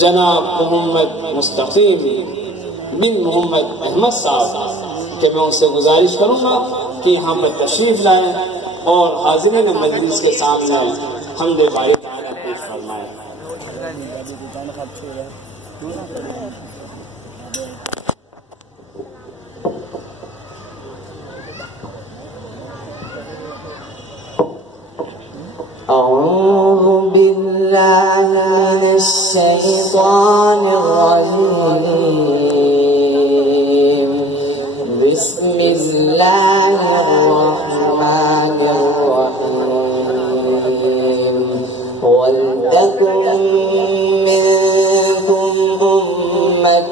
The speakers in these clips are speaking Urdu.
جناب محمد مستقیم بن محمد احمد صاحب کہ میں ان سے گزارش کروں گا کہ یہاں پر تشریف لائیں اور حاضرین مجلس کے سامنے حمد باری تعالیٰ پیش فرمائیں۔ أعوذ بالله من الشيطان الرجيم بسم الله الرحمن الرحيم ولتكن منكم أمة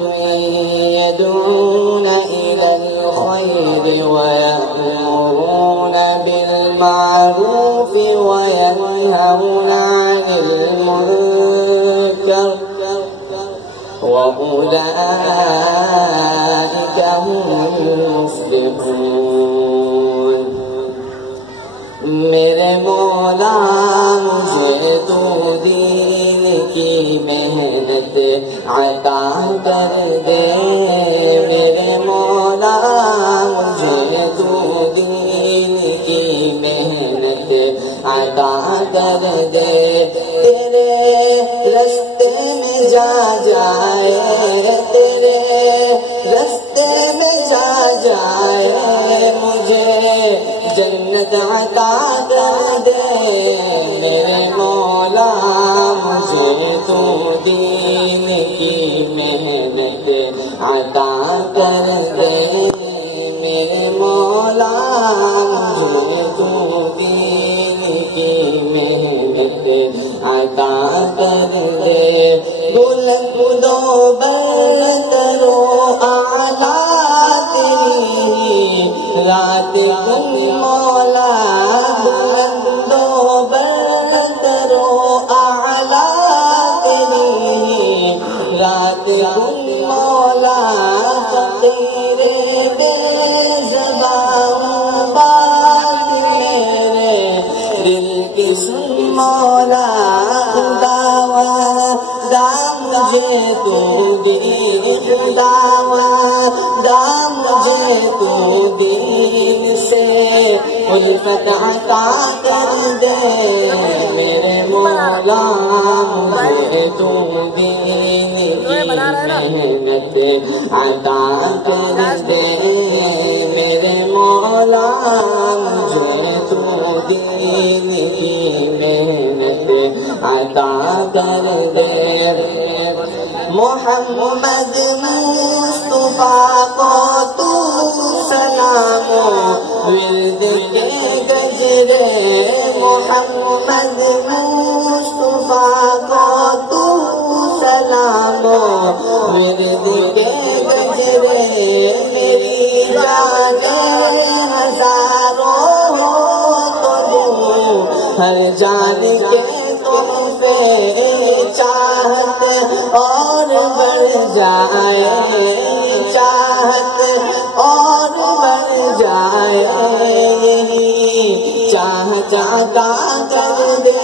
يدعون إلى الخير ويأمرون بالمعروف وينهون عن المنكر وأولئك هم المفلحون۔ میرے مولا مجھے تو دین کی محنت عطا کر دے، میرے مولا مجھے تو دین کی محنت عطا کر دے، تیرے رستے میں جا جائے، تیرے رستے میں جا جائے، مجھے جنت عطا کر دے، میرے مولا مجھے تو دین کی محنت عطا کر دے، میرے مولا مجھے تو دین کی محنت عطا کر دے، بلند و برتر و اعلیٰ تیری رات کن مولا، بلند و برتر و اعلیٰ تیری رات کن مولا، فقیر بے زبان بات میرے دل کی سن مولا، خداوند مجھے تو دین، خداوند مجھے تو دین سے الفت عطا کر دے، میرے مولا مجھے تو دین کی محنت عطا کر دے، میرے مولا مجھے تو دین کی محنت عطا کر دے، محمد مصطفیٰ کو تو سلام ورد کے گجرے، محمد مصطفیٰ کو تو سلام ورد کے گجرے، میری جانیں ہزاروں ہو تو ہر جان کے تم پہ چاہت اور بڑھ جائے، چاہت اور بڑھ جائے، چاہت عطا کر دے،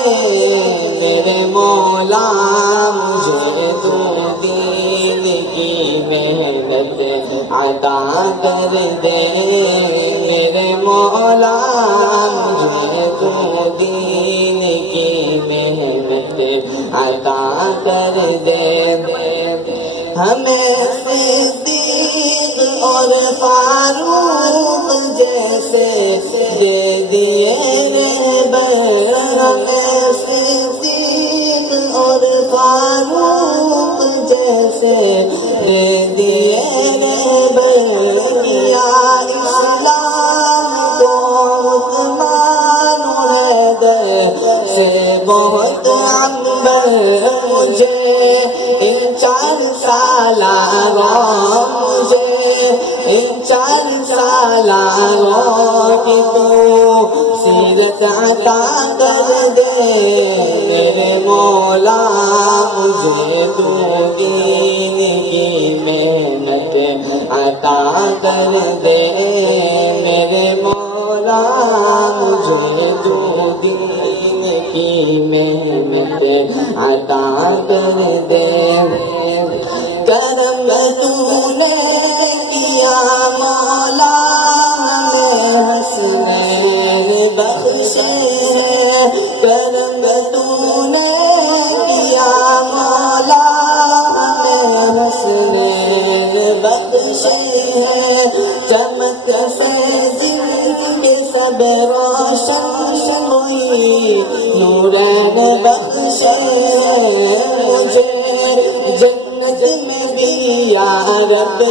میرے مولا مجھے تو دین کی محنت عطا کر دے، میرے مولا مجھے تو دین کی محنت عطا کر دے، ہمیں صدیق اور فاروق جیسے دے دیے رہبر، ہمیں صدیق اور فاروق جیسے دے دیے رہبر، یا اسلام کو عثمان حیدر سے بہت عنبر، مجھے ان 4 سالانوں، مجھے ان 4 سالانوں کی تو سیرت عطا کر دے، میرے مولا مجھے تو دین کی محنت عطا کر دے، میرے مولا مولا مجھے تو دین کی محنت عطا کر دے کرم تو نے کیا مولا ہمیں حسنین بخشے کرم تو نے کیا مولا ہمیں حسنین بخشے چمک سے زندگی سب روشن ہوئی نورین بخشے مجھے جنت میں بھی یا رب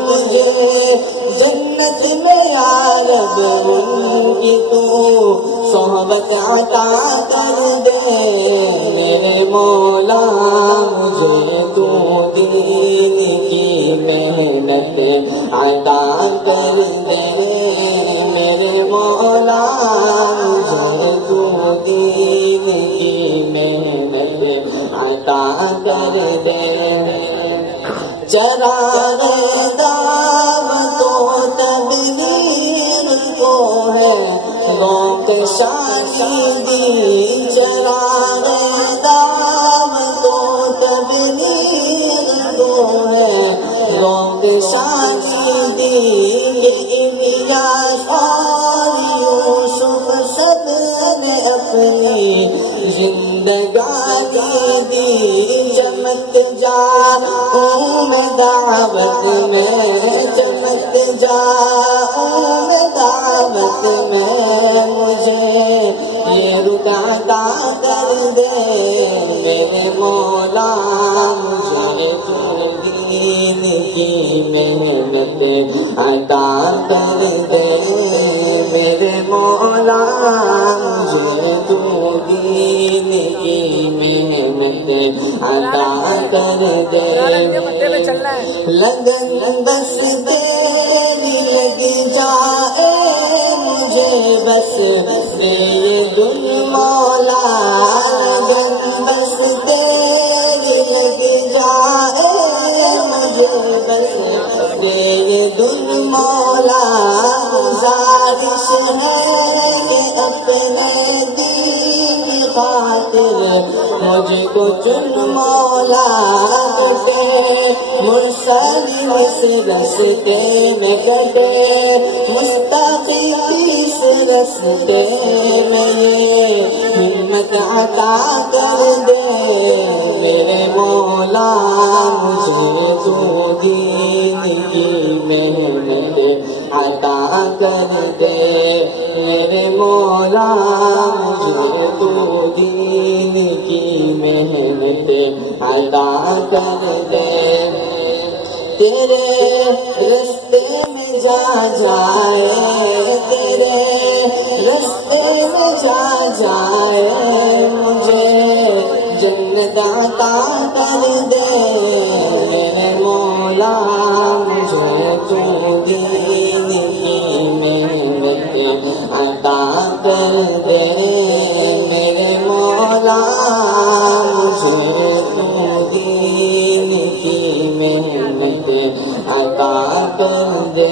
مجھے جنت میں یا رب ان کی تو صحبت عطا کر دے میرے مولا مجھے تو دین کی محنت عطا کر دے میرے مولا مجھے تو دین کی محنت عطا کر دے چراغ دعوت و تبلیغ کو ہے ذوق شاہدی چراغ دعوت و تبلیغ کو ہے ذوق شاہدی الیاس اور یوسف سب نے اپنی زندگانی دی چمک جاؤں میں دعوت میں چمک جاؤں میں دعوت میں مجھے یہ رتبہ عطا کر دے میرے مولا مجھے تو دین کی محنت عطا کر دے میرے مولا مجھے تو دین کی محنت عطا کر دے لگن بس تیری لگ جائے مجھے بس سید المولا لگن بس تیری لگ جائے مجھے بس سید المولا گزارش ہے کہ اپنے دین خاطر مجھ کو چن مولا کٹے مرسل اس رستے میں کٹے مستقیم اس رستے میں یہ ہمت عطا کر دے میرے مولا مجھے تو دین کی محنت عطا کر دے میرے مولا مجھے تو دین کی محنت عطا کر دے تیرے رستے میں جا جائے تیرے رستے میں جا جائے مجھے جنت عطا کر دے میرے مولا مجھے تو دین کی محنت عطا کر دے میرے مولا مجھے تو دین کی محنت عطا کر دے